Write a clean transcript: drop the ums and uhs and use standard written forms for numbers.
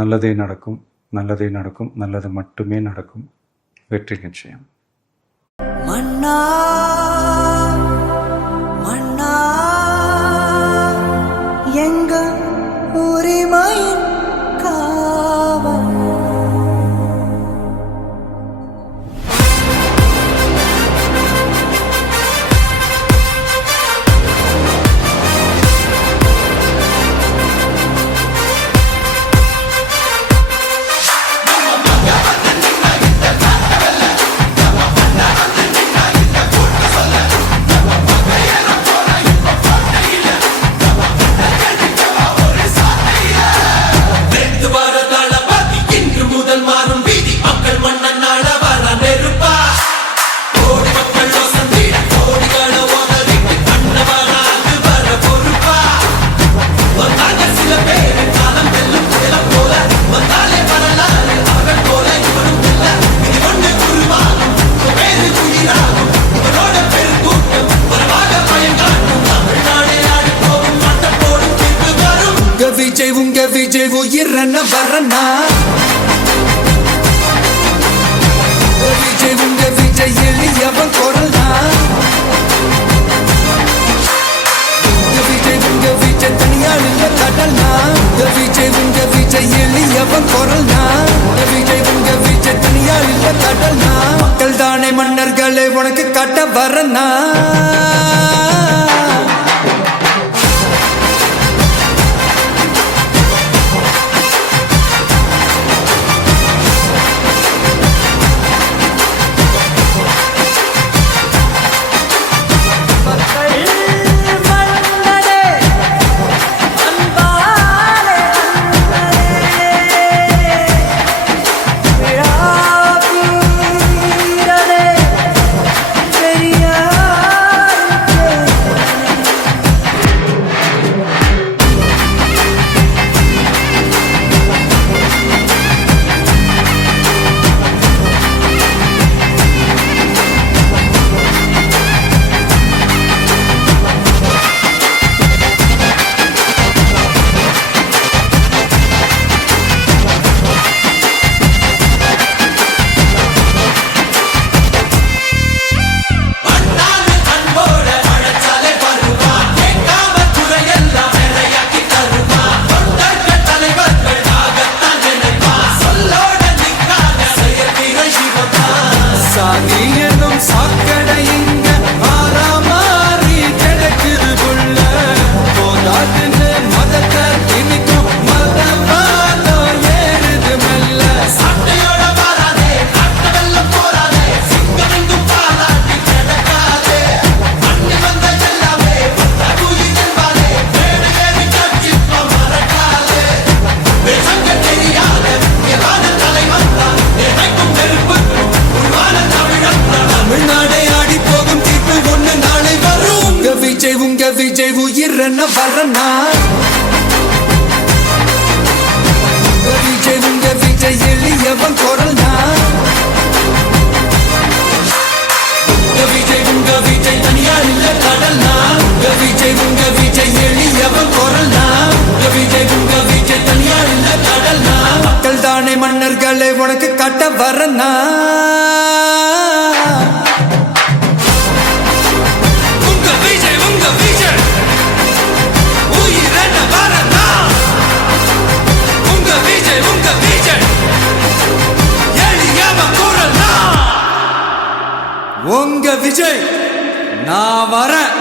நல்லதே நடக்கும், நல்லதே நடக்கும், நல்லது மட்டுமே நடக்கும். வெற்றி நிச்சயம். மன்னா மன்னா எங்க உரிமையின் காவல். உங்க விஜய் உயிரன வரனா, விஜய் உங்க விஜய் எளியவன் குரல்னா, விஜய் உங்க விஜய் தனியாள் இல்ல கடல்னா, விஜய் உங்க விஜய் எளியவன் குரல்னா, விஜய் உங்க விஜய் தனியாள் இல்ல கடல்னா, மக்கள் தானே மன்னர்களை உனக்கு காட்ட வரனா. விஜய் உயிரன வரனா, விஜய் உங்க விஜய் எளியவன் குரல்னா, விஜய் உங்க விஜய் தனியார் இல்ல கடல்னா, விஜய் உங்க விஜய் எளியவன் குரல்னா, விஜய் உங்க விஜய் தனியார் இல்ல கடல்னா, மக்கள் தானே மன்னர்களை உனக்கு காட்ட வரனா. உங்க விஜய் நான் வரேன்.